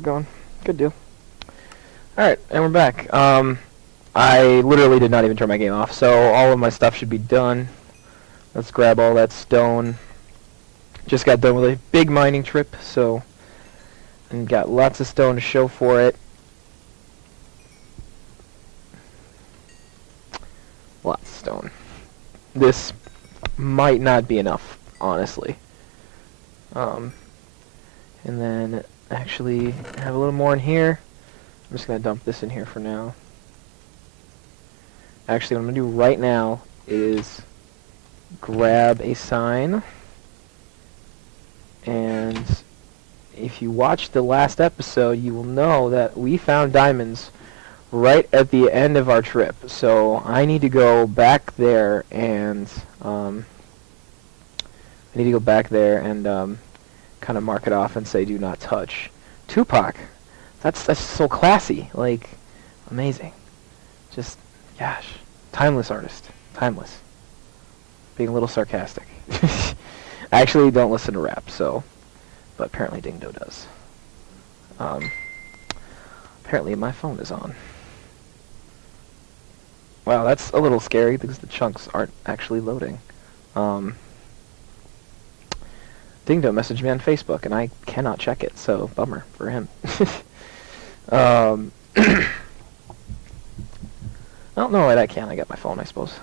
We're going. Good deal. Alright, and we're back. I literally did not even turn my game off, so all of my stuff should be done. Let's grab all that stone. Just got done with a big mining trip, so... and got lots of stone to show for it. Lots of stone. This might not be enough, honestly. And then actually have a little more in here. I'm just going to dump this in here for now. Actually, what I'm going to do right now is grab a sign. And if you watched the last episode, you will know that we found diamonds right at the end of our trip. So I need to go back there and kind of mark it off and say do not touch. Tupac. That's so classy. Like, amazing. Just, gosh. Timeless artist. Timeless. Being a little sarcastic. I actually don't listen to rap, so... but apparently Dingdo does. Apparently my phone is on. Wow, that's a little scary because the chunks aren't actually loading. Dingdo messaged me on Facebook, and I cannot check it, so bummer for him. Oh, no, wait, I can. I got my phone, I suppose.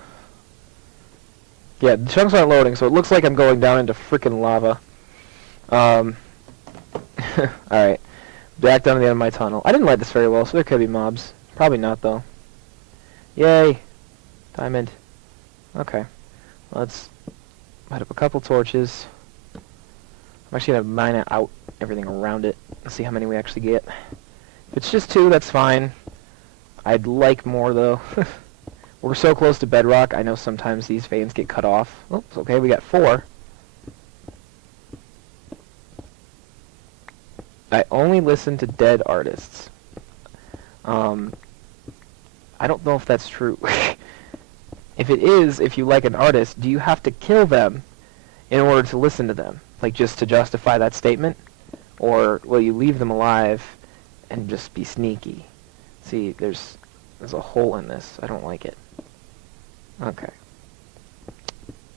Yeah, the chunks aren't loading, so it looks like I'm going down into frickin' lava. Alright. Back down to the end of my tunnel. I didn't light this very well, so there could be mobs. Probably not, though. Yay! Diamond. Okay. Let's light up a couple torches. I'm actually going to mine out everything around it and see how many we actually get. If it's just 2, that's fine. I'd like more, though. We're so close to bedrock, I know sometimes these veins get cut off. Oh, it's okay, we got 4. I only listen to dead artists. I don't know if that's true. If it is, if you like an artist, do you have to kill them in order to listen to them? Like, just to justify that statement? Or will you leave them alive and just be sneaky? See, there's a hole in this. I don't like it. Okay.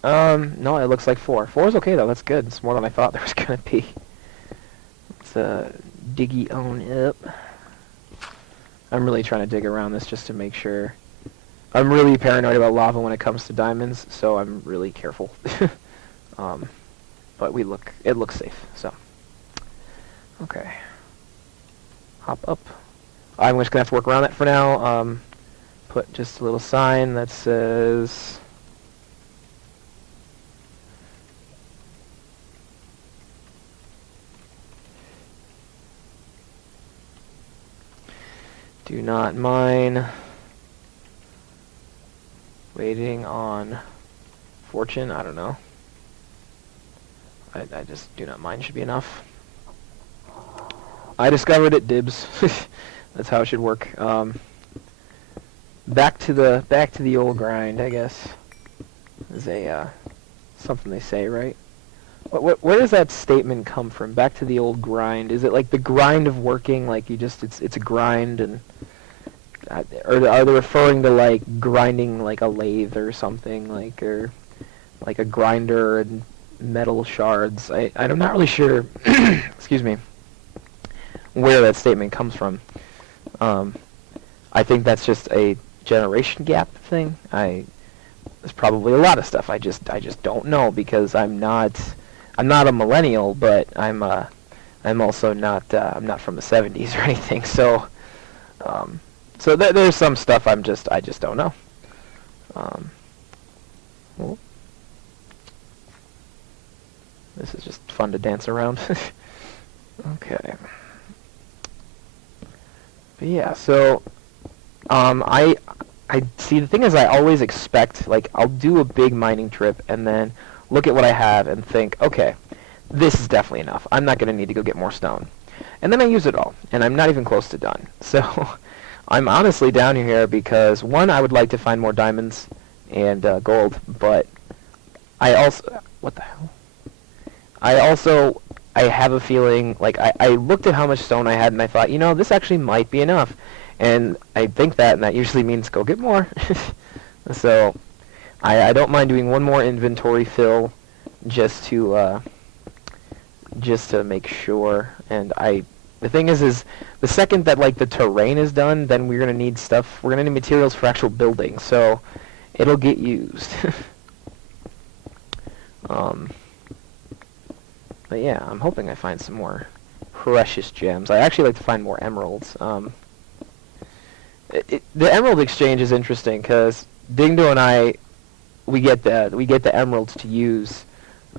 No, it looks like 4. 4 is okay, though. That's good. It's more than I thought there was going to be. Let's diggy on up. I'm really trying to dig around this just to make sure. I'm really paranoid about lava when it comes to diamonds, so I'm really careful. But it looks safe, so. Okay. Hop up. I'm just going to have to work around that for now. Put just a little sign that says... do not mine. Waiting on fortune. I don't know. I just do not mine should be enough. I discovered it. Dibs. That's how it should work. Back to the old grind, I guess. Is a something they say, right? Where does that statement come from? Back to the old grind. Is it like the grind of working? Like you just it's a grind, and or are they referring to like grinding like a lathe or something, like or like a grinder and metal shards? I'm not really sure. Excuse me. Where that statement comes from. I think that's just a generation gap thing. There's probably a lot of stuff I just don't know because I'm not a millennial, but I'm also not I'm not from the 70s or anything. So there's some stuff I just don't know. Well, this is just fun to dance around. Okay. But yeah, so I see, the thing is I always expect, like, I'll do a big mining trip and then look at what I have and think, okay, this is definitely enough. I'm not going to need to go get more stone. And then I use it all, and I'm not even close to done. So I'm honestly down here because, one, I would like to find more diamonds and gold, but I also... what the hell? I also I have a feeling, like, I looked at how much stone I had, and I thought, this actually might be enough. And I think that, and that usually means go get more. So I don't mind doing one more inventory fill just to make sure. And the thing is the second that, like, the terrain is done, then we're going to need stuff. We're going to need materials for actual building, so it'll get used. But yeah, I'm hoping I find some more precious gems. I actually like to find more emeralds. The emerald exchange is interesting because Dingdo and I, we get the emeralds to use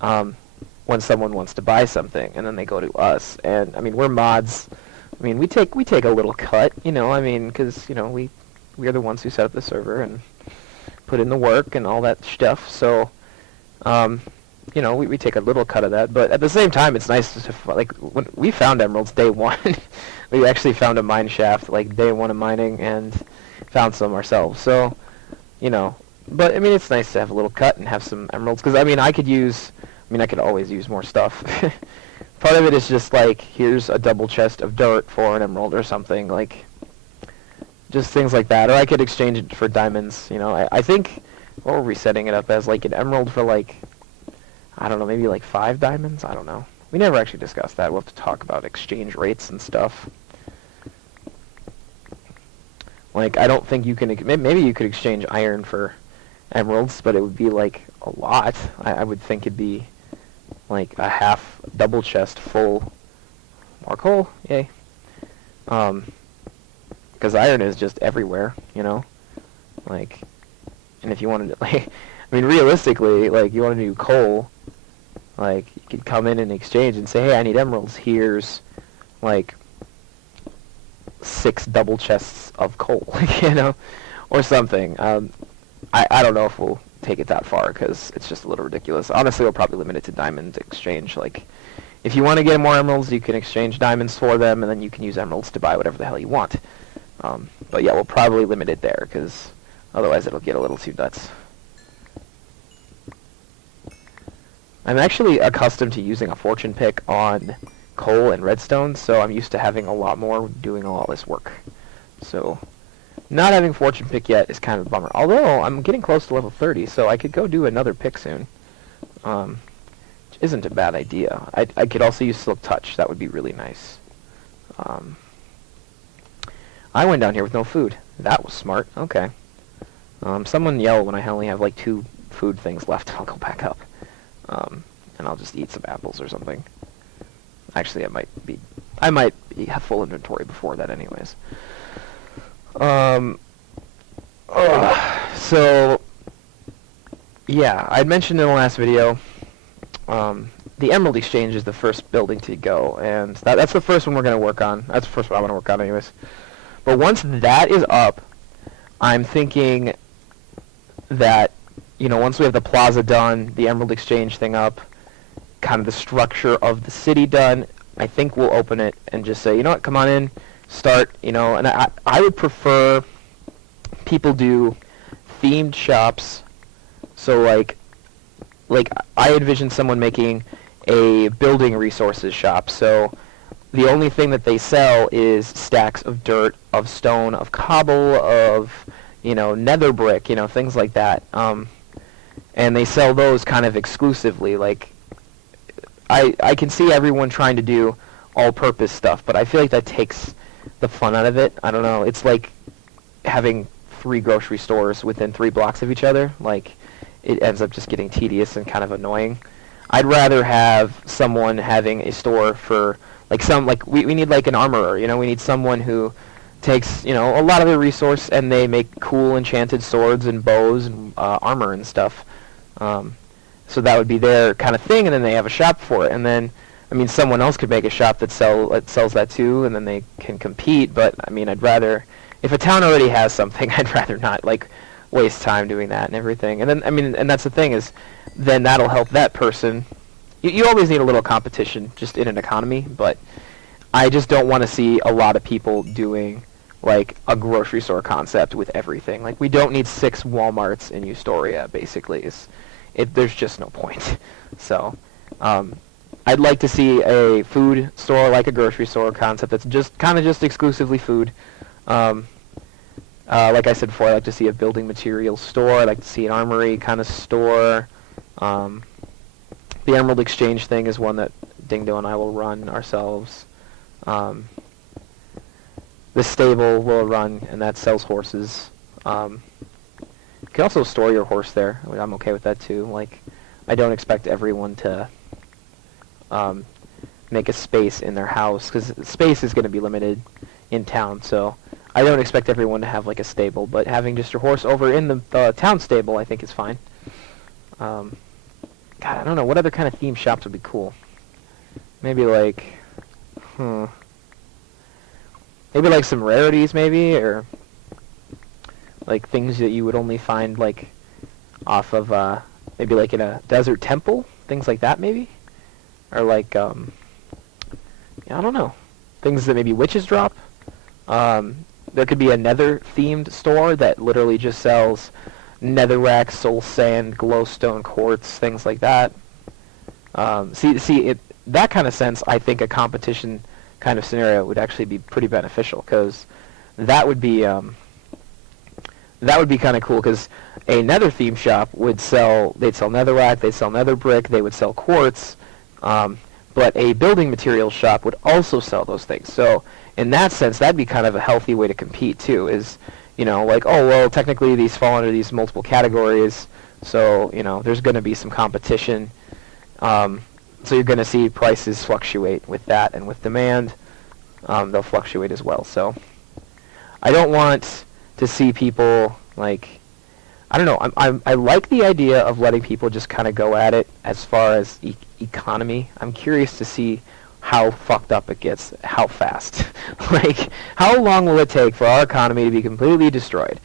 when someone wants to buy something, and then they go to us. And I mean, we're mods. I mean, we take a little cut, I mean, because we are the ones who set up the server and put in the work and all that stuff. So we take a little cut of that, but at the same time, it's nice to, like, when we found emeralds day one. We actually found a mine shaft, like, day one of mining, and found some ourselves. So, but I mean, it's nice to have a little cut and have some emeralds, because I mean, I could always use more stuff. Part of it is just like, here's a double chest of dirt for an emerald or something, like, just things like that. Or I could exchange it for diamonds. I think, what were we setting it up as, like, an emerald for, like, I don't know, maybe like 5 diamonds? I don't know. We never actually discussed that. We'll have to talk about exchange rates and stuff. Like, I don't think you can... Maybe you could exchange iron for emeralds, but it would be, like, a lot. I would think it'd be, like, a half double chest full. More coal? Yay. Because iron is just everywhere, Like, and if you wanted to... Like, I mean, realistically, like, you want to do coal, like, you could come in and exchange and say, hey, I need emeralds. Here's, like, 6 double chests of coal, or something. I don't know if we'll take it that far, because it's just a little ridiculous. Honestly, we'll probably limit it to diamond exchange. Like, if you want to get more emeralds, you can exchange diamonds for them, and then you can use emeralds to buy whatever the hell you want. But yeah, we'll probably limit it there, because otherwise it'll get a little too nuts. I'm actually accustomed to using a fortune pick on coal and redstone, so I'm used to having a lot more doing all this work. So not having fortune pick yet is kind of a bummer. Although I'm getting close to level 30, so I could go do another pick soon. Which isn't a bad idea. I could also use silk touch. That would be really nice. I went down here with no food. That was smart. Okay. Someone yell when I only have like 2 food things left. I'll go back up. And I'll just eat some apples or something. Actually, I might have full inventory before that anyways. So, yeah, I'd mentioned in the last video, the Emerald Exchange is the first building to go, and that's the first one we're going to work on. That's the first one I want to work on anyways. But once that is up, I'm thinking that, once we have the plaza done, the Emerald Exchange thing up, kind of the structure of the city done, I think we'll open it and just say, you know what, come on in, start, and I would prefer people do themed shops. So like I envision someone making a building resources shop. So the only thing that they sell is stacks of dirt, of stone, of cobble, of, nether brick, things like that. And they sell those kind of exclusively. Like, I can see everyone trying to do all-purpose stuff, but I feel like that takes the fun out of it. I don't know. It's like having 3 grocery stores within 3 blocks of each other. Like, it ends up just getting tedious and kind of annoying. I'd rather have someone having a store for, we need like an armorer, we need someone who takes, a lot of the resource and they make cool enchanted swords and bows and armor and stuff. So that would be their kind of thing, and then they have a shop for it. And then, someone else could make a shop that sells that too, and then they can compete. But, I'd rather, if a town already has something, I'd rather not, waste time doing that and everything. And then, and that's the thing is, then that'll help that person. You always need a little competition just in an economy, but I just don't want to see a lot of people doing, a grocery store concept with everything. We don't need 6 Walmarts in Ustoria, basically. There's just no point. So, I'd like to see a food store like a grocery store concept that's just kind of just exclusively food. Um, like I said before, I like to see a building materials store. I like to see an armory kind of store. Um, the Emerald Exchange thing is one that Dingdo and I will run ourselves. The stable will run, and that sells horses. You can also store your horse there. I mean, I'm okay with that too. Like, I don't expect everyone to make a space in their house, because space is going to be limited in town, so I don't expect everyone to have like a stable, but having just your horse over in the town stable I think is fine. God, I don't know, what other kind of theme shops would be cool? Maybe like, maybe like some rarities maybe, or like things that you would only find like off of maybe like in a desert temple, things like that maybe, or like yeah, I don't know, things that maybe witches drop. There could be a nether themed store that literally just sells netherrack, soul sand, glowstone quartz, things like that. That kind of sense, I think a competition kind of scenario would actually be pretty beneficial, because that would be kind of cool, because a nether theme shop they'd sell netherrack, they'd sell nether brick, they would sell quartz, but a building materials shop would also sell those things. So in that sense, that'd be kind of a healthy way to compete too, is, you know, like, oh, well, technically these fall under these multiple categories, so, you know, there's going to be some competition. So you're going to see prices fluctuate with that, and with demand, they'll fluctuate as well. So I don't want to see people, like, I don't know, I like the idea of letting people just kind of go at it as far as economy. I'm curious to see how fucked up it gets, how fast. Like, how long will it take for our economy to be completely destroyed?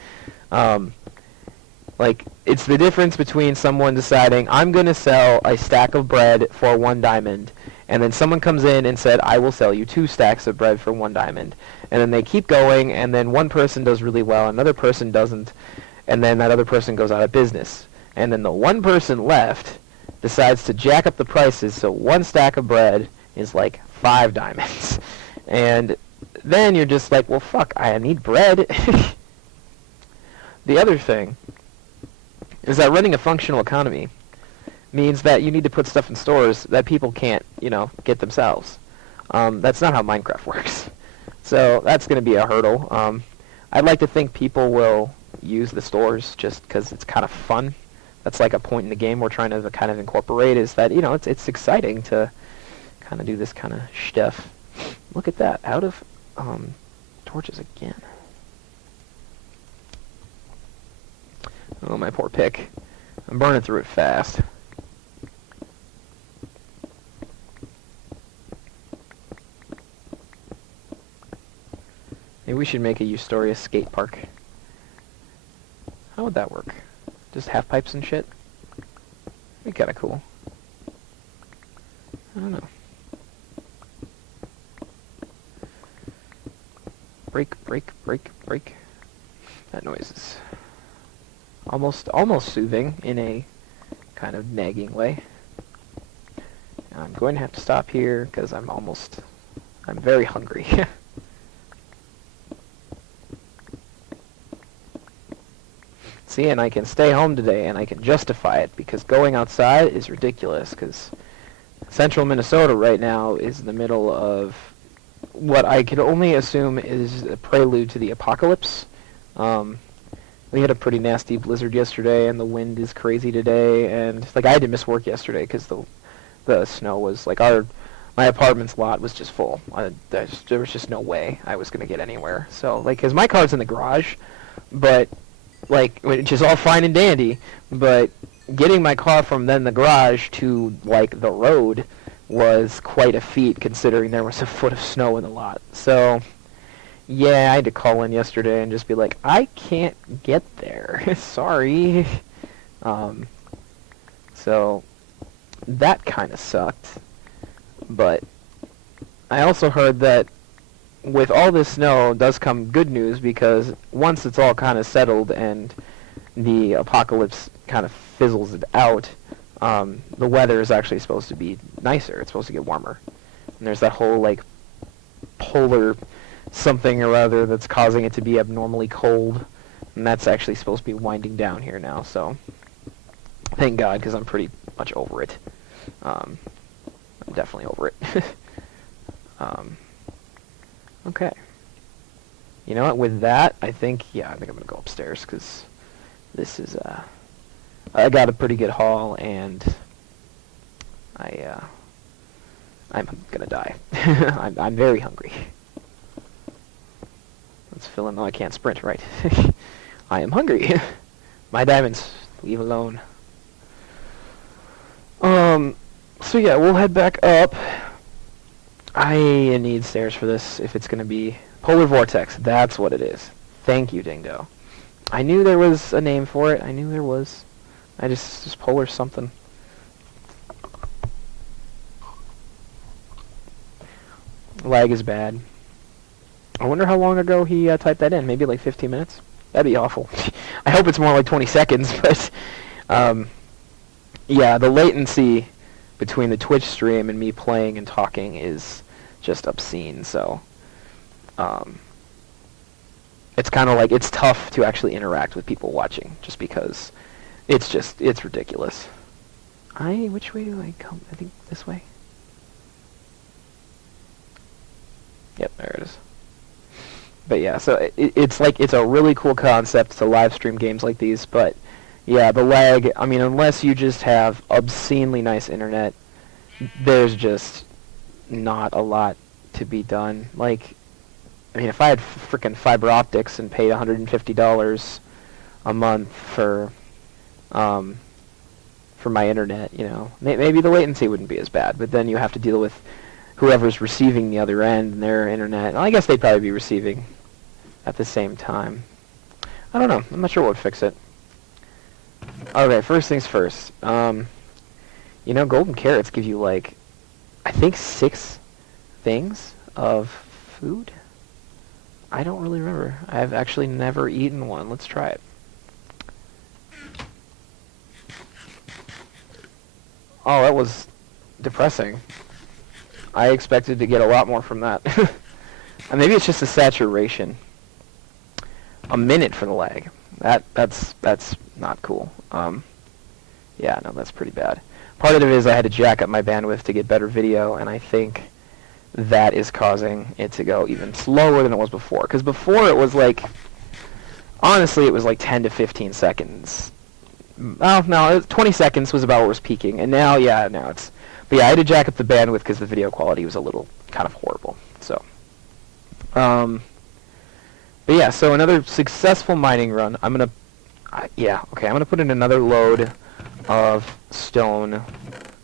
Like, it's the difference between someone deciding, I'm going to sell a stack of bread for 1 diamond, and then someone comes in and said, I will sell you 2 stacks of bread for 1 diamond. And then they keep going, and then one person does really well, another person doesn't, and then that other person goes out of business. And then the one person left decides to jack up the prices, so 1 stack of bread is like 5 diamonds. And then you're just like, well, fuck, I need bread. The other thing is that running a functional economy means that you need to put stuff in stores that people can't, you know, get themselves. That's not how Minecraft works. So that's going to be a hurdle. I'd like to think people will use the stores just because it's kind of fun. That's like a point in the game we're trying to kind of incorporate, is that, you know, it's exciting to kind of do this kind of stuff. Look at that, out of torches again. Oh, my poor pick. I'm burning through it fast. Maybe we should make a Eustoria skate park. How would that work? Just half pipes and shit? That'd be kind of cool. I don't know. Break, break, break, break. That noise is almost soothing in a kind of nagging way. I'm going to have to stop here because I'm very hungry. See, and I can stay home today and I can justify it because going outside is ridiculous, because central Minnesota right now is in the middle of what I can only assume is a prelude to the apocalypse. We had a pretty nasty blizzard yesterday, and the wind is crazy today, and like I had to miss work yesterday because the snow was like my apartment's lot was just full. There was just no way I was gonna get anywhere. So like, cause my car's in the garage, but like, which is all fine and dandy, but getting my car from then the garage to like the road was quite a feat, considering there was a foot of snow in the lot. So yeah, I had to call in yesterday and just be like, I can't get there. Sorry. So that kind of sucked. But I also heard that with all this snow does come good news, because once it's all kind of settled and the apocalypse kind of fizzles it out, the weather is actually supposed to be nicer. It's supposed to get warmer. And there's that whole, like, polar something or other that's causing it to be abnormally cold. And that's actually supposed to be winding down here now, so thank God, because I'm pretty much over it. I'm definitely over it. Okay. You know what, with that, I think I'm going to go upstairs, because this is, I got a pretty good haul, and I'm going to die. I'm very hungry. Let's fill in, I can't sprint, right? I am hungry. My diamonds, leave alone. So yeah, we'll head back up. I need stairs for this if it's going to be Polar Vortex. That's what it is. Thank you, Dingo. I knew there was a name for it. I knew there was. I just polar something. Lag is bad. I wonder how long ago he typed that in. Maybe like 15 minutes? That'd be awful. I hope it's more like 20 seconds, but yeah, the latency between the Twitch stream and me playing and talking is just obscene, so it's kind of like, it's tough to actually interact with people watching, just because it's ridiculous. Which way do I come? I think this way? Yep, there it is. But yeah, so it's like, it's a really cool concept to live stream games like these, but yeah, the lag, I mean, unless you just have obscenely nice internet, there's just not a lot to be done. Like, I mean, if I had frickin' fiber optics and paid $150 a month for my internet, you know, maybe the latency wouldn't be as bad, but then you have to deal with whoever's receiving the other end and their internet. Well, I guess they'd probably be receiving at the same time. I don't know. I'm not sure what would fix it. Okay, first things first. You know, golden carrots give you, like, I think 6 things of food? I don't really remember. I've actually never eaten one. Let's try it. Oh, that was depressing. I expected to get a lot more from that. And maybe it's just a saturation. A minute for the lag. That's not cool. Yeah, no, that's pretty bad. Part of it is I had to jack up my bandwidth to get better video, and I think that is causing it to go even slower than it was before. Because before it was like, honestly, it was like 10 to 15 seconds. Oh, no, 20 seconds was about what was peaking, and now, yeah, now it's... But yeah, I had to jack up the bandwidth because the video quality was a little kind of horrible. So, but yeah, so another successful mining run. I'm gonna, I'm gonna put in another load of stone.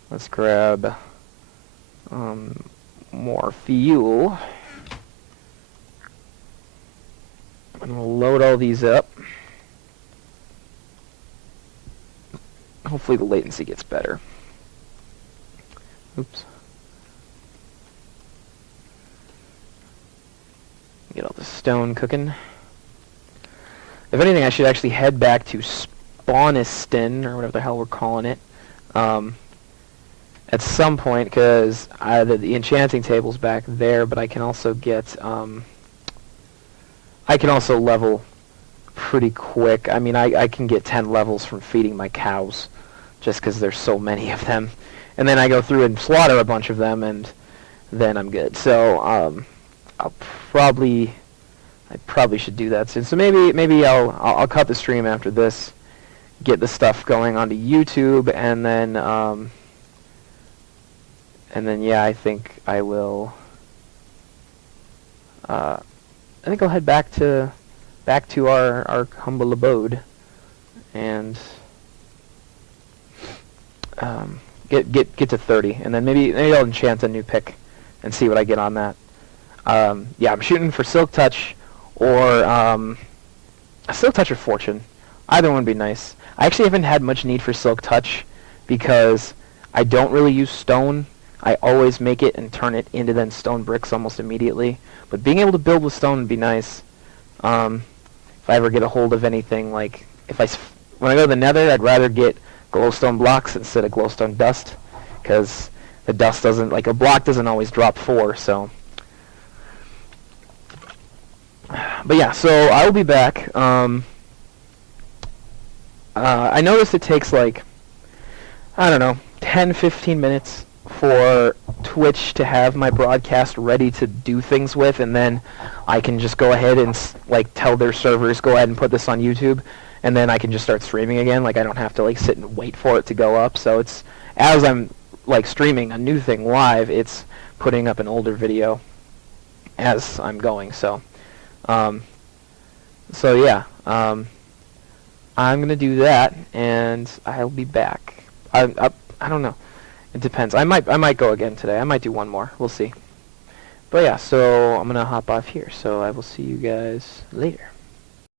Let's grab more fuel. I'm gonna load all these up. Hopefully the latency gets better. Oops. Get all the stone cooking. If anything, I should actually head back to Spawniston, or whatever the hell we're calling it, at some point, because the enchanting table's back there, but I can also get, I can also level pretty quick. I mean, I can get 10 levels from feeding my cows, just because there's so many of them. And then I go through and slaughter a bunch of them, and then I'm good. So I probably should do that soon. So maybe I'll cut the stream after this, get the stuff going onto YouTube, and then yeah, I think I will. I think I'll head back to our humble abode, and get to 30, and then maybe I'll enchant a new pick and see what I get on that. Yeah, I'm shooting for Silk Touch or Silk Touch or Fortune. Either one would be nice. I actually haven't had much need for Silk Touch because I don't really use stone. I always make it and turn it into then stone bricks almost immediately. But being able to build with stone would be nice. If I ever get a hold of anything, like when I go to the Nether, I'd rather get glowstone blocks instead of glowstone dust, because the dust doesn't, like, a block doesn't always drop 4, so. But yeah, so I will be back. I noticed it takes, like, I don't know, 10, 15 minutes for Twitch to have my broadcast ready to do things with, and then I can just go ahead and, like, tell their servers, go ahead and put this on YouTube, and then I can just start streaming again. Like, I don't have to, like, sit and wait for it to go up. So it's, as I'm, like, streaming a new thing live, it's putting up an older video as I'm going. So yeah, I'm gonna do that, and I'll be back. I don't know. It depends. I might go again today. I might do one more. We'll see. But yeah, so I'm gonna hop off here. So I will see you guys later.